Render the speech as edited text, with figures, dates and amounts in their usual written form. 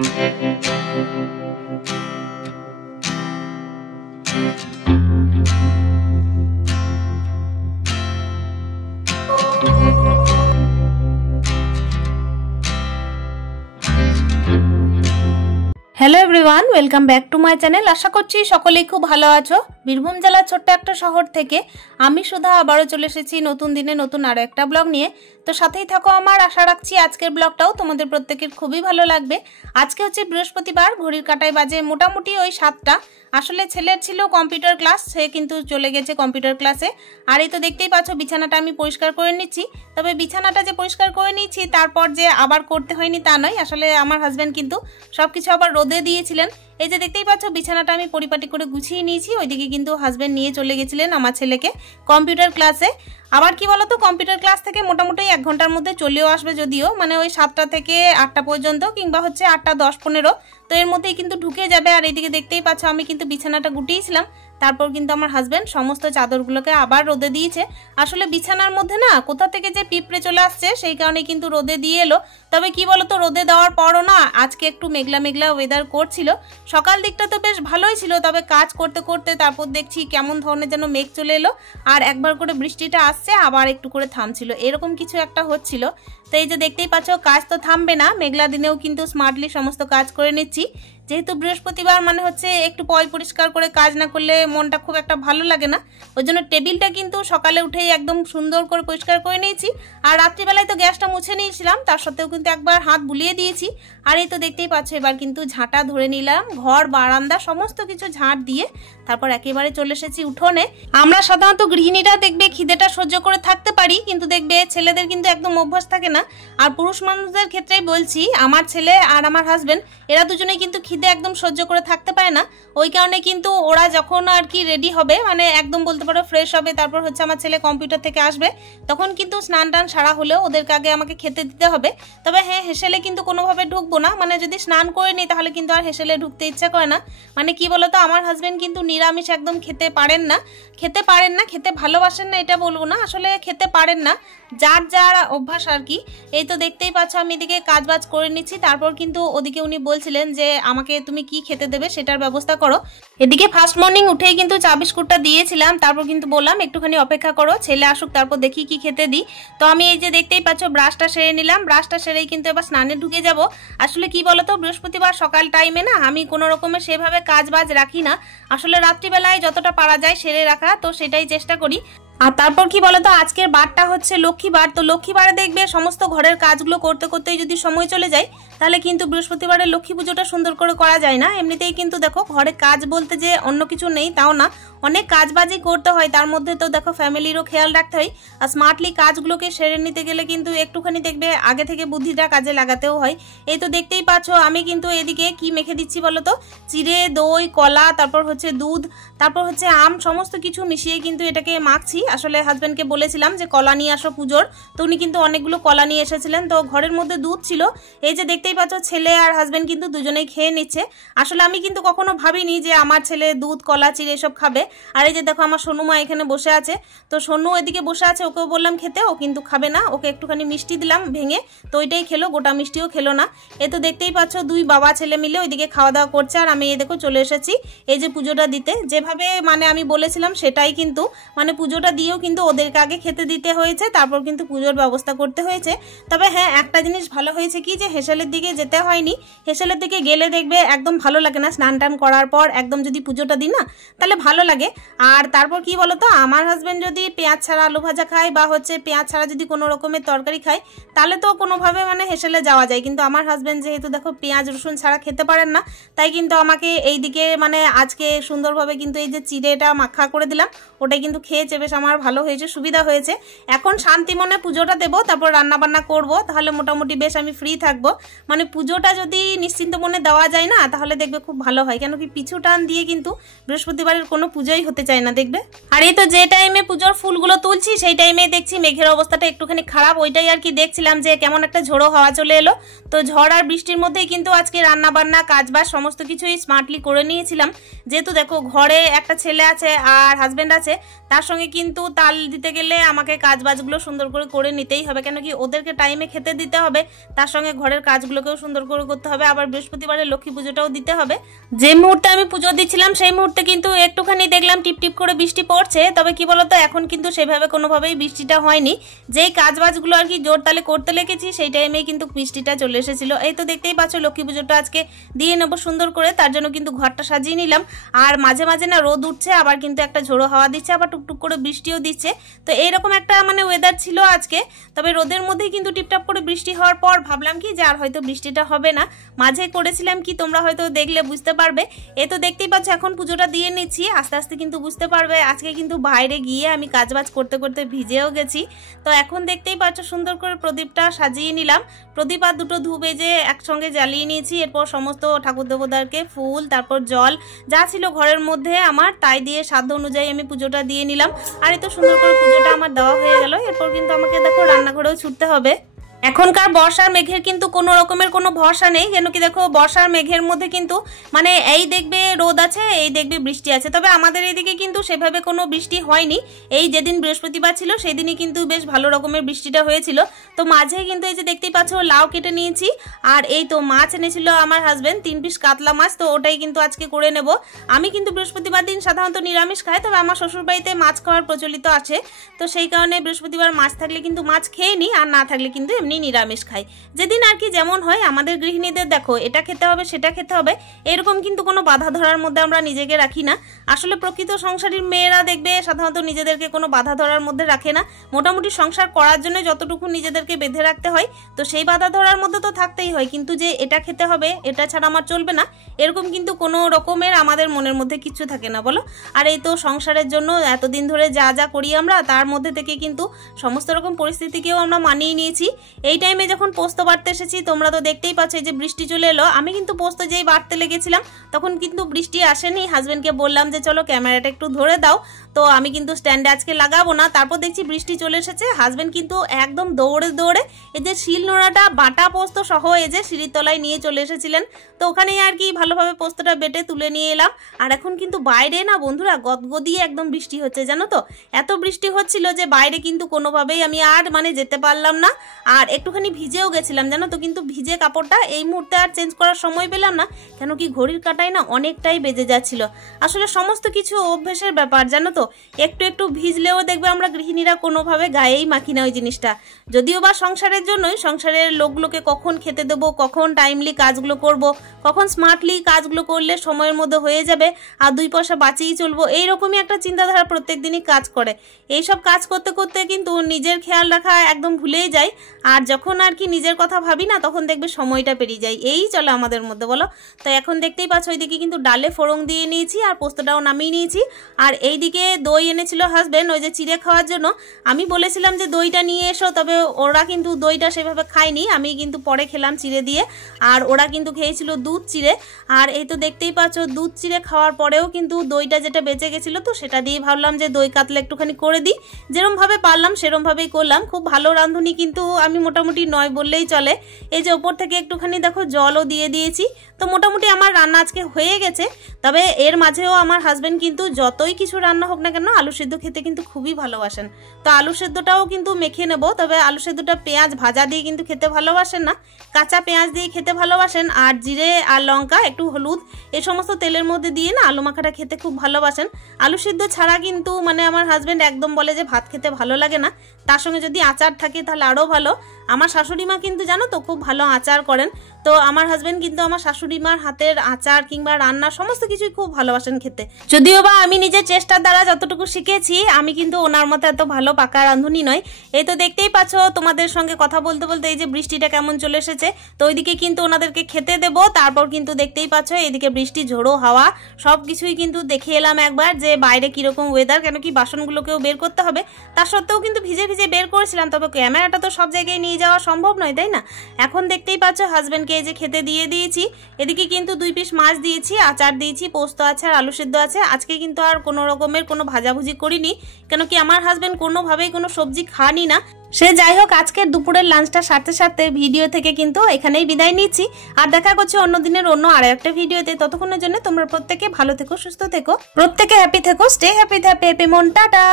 Hello everyone, welcome back to my channel. আশা করছি সকলেই খুব ভালো আছো। বীরভূম জেলার ছোট্ট একটা শহর থেকে আমি সুধা আবারও চলে এসেছি নতুন দিনে নতুন আরও একটা ব্লগ নিয়ে। তো সাথেই থাকো আমার, আশা রাখছি আজকের ব্লগটাও তোমাদের প্রত্যেকের খুবই ভালো লাগবে। আজকে হচ্ছে বৃহস্পতিবার, ঘড়ির কাঁটায় বাজে মোটামুটি ওই 7টা। আসলে ছেলের ছিল কম্পিউটার ক্লাস, সে কিন্তু চলে গেছে কম্পিউটার ক্লাসে। আর এই তো দেখতেই পাচ্ছ বিছানাটা আমি পরিষ্কার করে নিচ্ছি। তবে বিছানাটা যে পরিষ্কার করে নিচ্ছি তারপর যে আবার করতে হয়নি তা নয়, আসলে আমার হাজব্যান্ড কিন্তু সবকিছু আবার রোদে দিয়েছিলেন। এই যে দেখতেই পাচ্ছ বিছানাটা আমি পরিপাটি করে গুছিয়ে নিয়েছি। ওইদিকে কিন্তু হাজব্যান্ড নিয়ে চলে গেছিলেন আমার ছেলেকে কম্পিউটার ক্লাসে। আবার কি বলতো, কম্পিউটার ক্লাস থেকে মোটামুটি 1 ঘন্টার মধ্যে চলেও আসবে, যদিও মানে ওই 7টা থেকে 8টা পর্যন্ত, কিংবা হচ্ছে 8টা 10-15, তো এর মধ্যেই কিন্তু ঢুকে যাবে। আর এইদিকে দেখতেই পাচ্ছ আমি কিন্তু বিছানাটা গুটিয়েছিলাম, তারপর কিন্তু আমার হাজব্যান্ড সমস্ত চাদরগুলোকে আবার রোদে দিয়েছে। আসলে বিছানার মধ্যে না কোথা থেকে যে পিঁপড়ে চলে আসছে, সেই কারণে কিন্তু রোদে দিয়ে এলো। তবে কি বলতো, রোদে দেওয়ার পরও না আজকে একটু মেঘলা মেঘলা ওয়েদার করছিল। সকাল দিকটা তো বেশ ভালোই ছিল, তবে কাজ করতে করতে তারপর দেখছি কেমন ধরনের যেন মেঘ চলে এলো, আর একবার করে বৃষ্টিটা আসছে আবার একটু করে থামছিল, এরকম কিছু একটা হচ্ছিল। তো এই যে দেখতেই পাচ্ছ কাজ তো থামবে না, মেঘলা দিনেও কিন্তু স্মার্টলি সমস্ত কাজ করে নিচ্ছি। যেহেতু বৃহস্পতিবার মানে হচ্ছে একটু পরিষ্কার করে কাজ না করলে মনটা খুব একটা ভালো লাগে না, ওই জন্য টেবিলটা কিন্তু সকালে উঠেই একদম সুন্দর করে পরিষ্কার করে নিয়েছি। আর রাত্রিবেলায় তো গ্যাসটা মুছে নিয়েছিলাম, তার সত্ত্বেও কিন্তু একবার হাত বুলিয়ে দিয়েছি। আর এই তো দেখতেই পাচ্ছ এবার কিন্তু ঝাঁটা ধরে নিলাম, ঘর বারান্দা সমস্ত কিছু ঝাঁট দিয়ে তারপর একেবারে চলে এসেছি উঠোনে। আমরা সাধারণত গৃহিণীরা দেখবে খিদেটা সহ্য করে থাকতে পারি, কিন্তু দেখবে ছেলেদের কিন্তু একদম অভ্যাস থাকে না। আর পুরুষ মানুষদের ক্ষেত্রেই বলছি, আমার ছেলে আর আমার হাজবেন্ড এরা দুজনেই কিন্তু খিদে একদম সহ্য করে থাকতে পারে না। ওই কারণে কিন্তু ওরা যখন আর কি রেডি হবে, মানে একদম বলতে পারো ফ্রেশ হবে, তারপর হচ্ছে আমার ছেলে কম্পিউটার থেকে আসবে, তখন কিন্তু স্নান টান সারা হলেও ওদেরকে আগে আমাকে খেতে দিতে হবে। তবে হ্যাঁ, হেসেলে কিন্তু কোনোভাবে ঢুকবো না, মানে যদি স্নান করে নিই তাহলে কিন্তু আর হেসেলে ঢুকতে ইচ্ছা করে না। মানে কি বলতো, আমার হাজবেন্ড কিন্তু নিরামিষ একদম খেতে পারেন না, খেতে ভালোবাসেন না এটা বলবো না, আসলে খেতে পারেন না, যার যার অভ্যাস আর কি। এই তো দেখতেই পাচ্ছ আমি এদিকে কাজ বাজ করে নিচ্ছি, তারপর কিন্তু ওদিকে উনি বলছিলেন যে আমাকে তুমি কি খেতে দেবে সেটার ব্যবস্থা করো। এদিকে ফার্স্ট মর্নিং উঠেই কিন্তু চা বিস্কুটটা দিয়েছিলাম, তারপর কিন্তু বললাম একটুখানি অপেক্ষা করো, ছেলে আসুক তারপর দেখি কি খেতে দিই। তো আমি এই যে দেখতেই পাচ্ছ ব্রাশটা সেরে নিলাম, ব্রাশটা সেরেই কিন্তু এবার স্নানে ঢুকে যাব। আসলে কি বলতো, বৃহস্পতিবার সকাল টাইমে না আমি কোনো রকমের সেভাবে কাজ বাজ রাখি না, আসলে রাত্রিবেলায় যতটা পারা যায় সেরে রাখা, তো সেটাই চেষ্টা করি। আর তারপর কি বলতো, আজকের বারটা হচ্ছে লক্ষ্মীবার, তো লক্ষ্মীবারে দেখবে সমস্ত ঘরের কাজগুলো করতে করতেই যদি সময় চলে যায়, তাহলে কিন্তু বৃহস্পতিবারে লক্ষ্মী পুজোটা সুন্দর করে করা যায় না। এমনিতেই কিন্তু দেখো ঘরে কাজ বলতে যে অন্য কিছু নেই তাও না, অনেক কাজবাজি করতে হয়, তার মধ্যে তো দেখো ফ্যামিলিরও খেয়াল রাখতে হয়। আর স্মার্টলি কাজগুলোকে সেরে নিতে গেলে কিন্তু একটুখানি দেখবে আগে থেকে বুদ্ধিটা কাজে লাগাতেও হয়। এই তো দেখতেই পাচ্ছ আমি কিন্তু এদিকে কি মেখে দিচ্ছি বলতো, চিড়ে, দই, কলা, তারপর হচ্ছে দুধ, তারপর হচ্ছে আম, সমস্ত কিছু মিশিয়ে কিন্তু এটাকে মাখছি। আসলে হাজব্যান্ডকে বলেছিলাম যে কলা নিয়ে আসো পুজোর, তো উনি কিন্তু অনেকগুলো কলা নিয়ে এসেছিলেন, তো ঘরের মধ্যে দুধ ছিল। এই যে দেখতেই পাচ্ছ ছেলে আর হাজব্যান্ড কিন্তু দুজনেই খেয়ে নিচ্ছে। আসলে আমি কিন্তু কখনো ভাবিনি যে আমার ছেলে দুধ, কলা, চিড়ে এসব খাবে। আর এই যে দেখো আমার সোনু মা এখানে বসে আছে, তো সোনু এদিকে বসে আছে, ওকেও বললাম খেতে, ও কিন্তু খাবে না, ওকে একটুখানি মিষ্টি দিলাম ভেঙে, তো ওইটাই খেলো, গোটা মিষ্টিও খেলো না। এ তো দেখতেই পাচ্ছ দুই বাবা ছেলে মিলে ওইদিকে খাওয়া দাওয়া করছে, আর আমি এই দেখো চলে এসেছি এই যে পুজোটা দিতে। যেভাবে মানে আমি বলেছিলাম সেটাই কিন্তু, মানে পুজোটা দিয়েও কিন্তু ওদেরকে আগে খেতে দিতে হয়েছে, তারপর কিন্তু পুজোর ব্যবস্থা করতে হয়েছে। তবে হ্যাঁ, একটা জিনিস ভালো হয়েছে কি, যে হেসেলের দিকে যেতে হয়নি। হেসেলের দিকে গেলে দেখবে একদম ভালো লাগে না, স্নান টান করার পর একদম যদি পুজোটা দিই না তাহলে ভালো লাগে। আর তারপর কি বলতো, আমার হাজব্যান্ড যদি পেঁয়াজ ছাড়া আলু ভাজা খায়, বা হচ্ছে পেঁয়াজ ছাড়া যদি কোনো রকমের তরকারি খায়, তাহলে তো কোনোভাবে মানে হেসেলে যাওয়া যায়। কিন্তু আমার হাজব্যান্ড যেহেতু দেখো পেঁয়াজ রসুন ছাড়া খেতে পারেন না, তাই কিন্তু আমাকে এই দিকে মানে আজকে সুন্দরভাবে কিন্তু এই যে চিড়েটা মাখা করে দিলাম, ওটাই কিন্তু খেয়েছে, বেশ আমার ভালো হয়েছে, সুবিধা হয়েছে। এখন শান্তি মনে পুজোটা দেবো, তারপর রান্না বান্না করবো, তাহলে মোটামুটি বেশ আমি ফ্রি থাকবো। মানে পুজোটা যদি নিশ্চিন্ত মনে দেওয়া যায় না, তাহলে দেখবে খুব ভালো হয়। কেন কি পিছু টান দিয়ে কিন্তু বৃহস্পতিবারের কোনো পুজোই হতে চায় না দেখবে। আর এই তো যে টাইমে পুজোর ফুলগুলো তুলছি সেই টাইমে দেখছি মেঘের অবস্থাটা একটুখানি খারাপ, ওইটাই আর কি দেখছিলাম যে কেমন একটা ঝোড়ো হাওয়া চলে এলো। তো ঝড় আর বৃষ্টির মধ্যেই কিন্তু আজকে রান্না বান্না কাজবাজ সমস্ত কিছুই স্মার্টলি করে নিয়েছিলাম। যেহেতু দেখো ঘরে একটা ছেলে আছে আর হাজবেন্ড আছে, তার সঙ্গে কিন্তু কিন্তু তাল দিতে গেলে আমাকে কাজবাজগুলো সুন্দর করে নিতেই হবে, কেন কি ওদেরকে টাইমে খেতে দিতে হবে, তার সঙ্গে ঘরের কাজগুলোকেও সুন্দর করে করতে হবে, আবার বৃহস্পতিবারে লক্ষ্মী পুজোটাও দিতে হবে। যে মুহূর্তে আমি পুজো দিচ্ছিলাম সেই মুহূর্তে কিন্তু একটুখানি দেখলাম টিপটিপ করে বৃষ্টি পড়ছে, তবে কি বলতো এখন কিন্তু সেভাবে কোনোভাবেই বৃষ্টিটা হয়নি। যেই কাজবাজগুলো আর কি জোর তালে করতে লেগেছি সেই টাইমেই কিন্তু বৃষ্টিটা চলে এসেছিল। এই তো দেখতেই পাচ্ছ লক্ষ্মী পুজোটা আজকে দিয়ে নেবো সুন্দর করে, তার জন্য কিন্তু ঘরটা সাজিয়ে নিলাম। আর মাঝে মাঝে না রোদ উঠছে, আবার কিন্তু একটা ঝোড়ো হাওয়া দিচ্ছে, আবার টুকটুক করে বৃষ্টিও দিচ্ছে। তো এইরকম একটা মানে ওয়েদার ছিল আজকে। তবে রোদের মধ্যেই কিন্তু টিপটাপ করে বৃষ্টি হওয়ার পর ভাবলাম কি যে আর হয়তো বৃষ্টিটা হবে না। মাঝে করেছিলাম কি তোমরা হয়তো দেখলে বুঝতে পারবে। এ তো দেখতেই পাচ্ছ এখন পুজোটা দিয়ে নিচ্ছি, আস্তে আস্তে কিন্তু বুঝতে পারবে। আজকে কিন্তু বাইরে গিয়ে আমি কাজবাজ করতে করতে ভিজেও গেছি। তো এখন দেখতেই পাচ্ছ সুন্দর করে প্রদীপটা সাজিয়ে নিলাম। প্রদীপ আর দুটো ধূপ যে একসঙ্গে জ্বালিয়ে নিয়েছি। এরপর সমস্ত ঠাকুর দেবতারকে ফুল তারপর জল যা ছিল ঘরের মধ্যে আমার তাই দিয়ে সাধ্য অনুযায়ী আমি পুজোটা দিয়ে নিলাম। আর এত সুন্দর করে পুজোটা আমার দেওয়া হয়ে গেল। এরপর কিন্তু আমাকে দেখো রান্নাঘরেও ছুটতে হবে। এখনকার বর্ষার মেঘের কিন্তু কোনো রকমের কোনো ভরসা নেই, কেন কি দেখো বর্ষার মেঘের মধ্যে কিন্তু মানে এই দেখবে রোদ আছে, এই দেখবে বৃষ্টি আছে। তবে আমাদের এইদিকে কিন্তু সেভাবে কোনো বৃষ্টি হয়নি। এই যেদিন বৃহস্পতিবার ছিল সেই দিনই কিন্তু বেশ ভালো রকমের বৃষ্টিটা হয়েছিল। তো মাঝে কিন্তু এই যে দেখতেই পাচ্ছ লাউ কেটে নিয়েছি, আর এই তো মাছ এনেছিল আমার হাজবেন্ড 3 পিস কাতলা মাছ, তো ওটাই কিন্তু আজকে করে নেব। আমি কিন্তু বৃহস্পতিবার দিন সাধারণত নিরামিষ খাই, তবে আমার শ্বশুরবাড়িতে মাছ খাওয়ার প্রচলিত আছে। তো সেই কারণে বৃহস্পতিবার মাছ থাকলে কিন্তু মাছ খেয়ে নিই, আর না থাকলে কিন্তু নিরামিষ খাই। যেদিন আর কি যেমন হয়। আমাদের গৃহিণীদের দেখো এটা খেতে হবে সেটা খেতে হবে এরকম কিন্তু কোনো বাধা ধরার মধ্যে আমরা নিজেকে রাখি না। আসলে প্রকৃত সংসারীর মেয়েরা দেখবে সাধারণত নিজেদেরকে কোনো বাধা ধরার মধ্যে রাখে না। মোটামুটি সংসার করার জন্য যতটুকু নিজেদেরকে বেঁধে রাখতে হয়, তো সেই বাধা ধরার মধ্যে তো থাকতেই হয়, কিন্তু যে এটা খেতে হবে এটা ছাড়া আমার চলবে না এরকম কিন্তু কোনো রকমের আমাদের মনের মধ্যে কিছু থাকে না, বলো। আর এই তো সংসারের জন্য এতদিন ধরে যা যা করি আমরা, তার মধ্যে থেকে কিন্তু সমস্ত রকম পরিস্থিতিকেও আমরা মানিয়ে নিয়েছি। এই টাইমে যখন পোস্ত বাড়তে এসেছি তোমরা তো দেখতেই পাচ্ছ যে বৃষ্টি চলে এলো। আমি কিন্তু পোস্ত যেই বাড়তে লেগেছিলাম তখন কিন্তু বৃষ্টি আসেনি। হাজবেন্ডকে বললাম যে চলো ক্যামেরাটা একটু ধরে দাও, তো আমি কিন্তু স্ট্যান্ডে আজকে লাগাবো না। তারপর দেখছি বৃষ্টি চলে এসেছে। হাজবেন্ড কিন্তু একদম দৌড়ে দৌড়ে এই যে শিল নোড়াটা বাটা পোস্ত সহ এই যে সিঁড়ির তলায় নিয়ে চলে এসেছিলেন। তো ওখানেই আর কি ভালোভাবে পোস্তটা বেটে তুলে নিয়ে এলাম। আর এখন কিন্তু বাইরে না বন্ধুরা গদগদিয়ে একদম বৃষ্টি হচ্ছে, জানো তো। এত বৃষ্টি হচ্ছিল যে বাইরে কিন্তু কোনোভাবেই আমি আর মানে যেতে পারলাম না। আর একটুখানি ভিজেও গেছিলাম জানো তো, কিন্তু ভিজে কাপড়টা এই মুহূর্তে আর চেঞ্জ করার সময় পেলাম না, কেন কি ঘড়ির কাঁটায় না অনেকটাই বেজে যাচ্ছিল। আসলে সমস্ত কিছু অভ্যেসের ব্যাপার জানো তো। একটু একটু ভিজলেও দেখবে আমরা গৃহিণীরা কোনোভাবে গায়েই মাখি না ওই জিনিসটা। যদিও বা সংসারের জন্যই, সংসারের লোকগুলোকে কখন খেতে দেবো, কখন টাইমলি কাজগুলো করব, কখন স্মার্টলি কাজগুলো করলে সময়ের মধ্যে হয়ে যাবে আর 2 পয়সা বাঁচিয়েই চলবো, এইরকমই একটা চিন্তাধারা প্রত্যেক দিনই কাজ করে। এইসব কাজ করতে করতে কিন্তু নিজের খেয়াল রাখা একদম ভুলেই যায়। আর যখন আর কি নিজের কথা ভাবি না তখন দেখবে সময়টা পেরিয়ে যায়। এই চলো আমাদের মধ্যে, বলো। তো এখন দেখতেই পাচ্ছ ওইদিকে কিন্তু ডালে ফোড়ন দিয়ে নিয়েছি আর পোস্তটাও নামিয়ে নিয়েছি। আর এইদিকে দই এনেছিল হাজবেন্ড ওই যে চিড়ে খাওয়ার জন্য। আমি বলেছিলাম যে দইটা নিয়ে এসো, তবে ওরা কিন্তু দইটা সেভাবে খায়নি, আমি কিন্তু পরে খেলাম চিড়ে দিয়ে। আর ওরা কিন্তু খেয়েছিল দুধ চিড়ে। আর এই তো দেখতেই পাচ্ছ দুধ চিড়ে খাওয়ার পরেও কিন্তু দইটা যেটা বেঁচে গেছিলো, তো সেটা দিয়ে ভাবলাম যে দই কাতলা একটুখানি করে দিই। যেরমভাবে পারলাম সেরমভাবেই করলাম। খুব ভালো রাঁধুনি কিন্তু আমি মোটামুটি নয় বললেই চলে। এই যে ওপর থেকে একটুখানি দেখো জলও দিয়ে দিয়েছি। তো মোটামুটি আমার রান্না আজকে হয়ে গেছে। তবে এর মাঝেও আমার হাজবেন্ড কিন্তু যতই কিছু রান্না হোক না কেন আলু সেদ্ধ খেতে কিন্তু খুবই ভালোবাসেন। তো আলু সেদ্ধটাও কিন্তু মেখে নেব। তবে আলু সেদ্ধটা পেঁয়াজ ভাজা দিয়ে কিন্তু খেতে ভালোবাসেন না, কাঁচা পেঁয়াজ দিয়ে খেতে ভালোবাসেন। আর জিরে আর লঙ্কা একটু হলুদ এই সমস্ত তেলের মধ্যে দিয়ে না আলু মাখাটা খেতে খুব ভালোবাসেন। আলু সেদ্ধ ছাড়া কিন্তু মানে আমার হাজবেন্ড একদম বলে যে ভাত খেতে ভালো লাগে না। তার সঙ্গে যদি আচার থাকে তাহলে আরও ভালো। আমার শাশুড়ি মা কিন্তু জানো তো খুব ভালো আচার করেন। তো আমার হাজবেন্ড কিন্তু আমার শাশুড়ি মার হাতের আচার কিংবা রান্না সমস্ত কিছুই খুব ভালোবাসেন খেতে। যদিও বা আমি নিজের চেষ্টার দ্বারা যতটুকু শিখেছি, আমি কিন্তু ওনার মতো এত ভালো পাকা রাঁধুনি নয়। এই তো দেখতেই পাচ্ছ তোমাদের সঙ্গে কথা বলতে বলতে এই যে বৃষ্টিটা কেমন চলে এসেছে। তো ওইদিকে কিন্তু ওনাদেরকে খেতে দেব। তারপর কিন্তু দেখতেই পাচ্ছ এদিকে বৃষ্টি ঝোড়ো হাওয়া সব কিছুই কিন্তু দেখে এলাম একবার যে বাইরে কিরকম ওয়েদার, কেন কি বাসনগুলোকেও বের করতে হবে। তার সত্ত্বেও কিন্তু ভিজে ভিজে বের করেছিলাম, তবে ক্যামেরাটা তো সব জায়গায় নিয়ে যাওয়া সম্ভব নয়, তাই না। এখন দেখতেই পাচ্ছ হাজবেন্ডকে এই যে খেতে দিয়ে দিয়েছি। এদিকে কিন্তু 2 পিস মাছ দিয়েছি, আচার দিয়েছি, পোস্ত আছে আর আলু সেদ্ধ আছে। আজকে কিন্তু আর কোনো রকমের কোনো ভাজাভুজি করিনি, কেন কি আমার হাজবেন্ড কোনোভাবেই কোনো সবজি খানি না। সে যাই হোক আজকের দুপুরের লাঞ্চটা সাথে সাথে ভিডিও থেকে কিন্তু এখানেই বিদায় নিচ্ছি। আর দেখা করছি অন্য দিনের অন্য আরো একটা ভিডিওতে। ততক্ষণের জন্য তোমরা প্রত্যেকে ভালো থেকো, সুস্থ থেকো, প্রত্যেকে হ্যাপি থেকো। স্টে হ্যাপি, হ্যাপি মন, টাটা।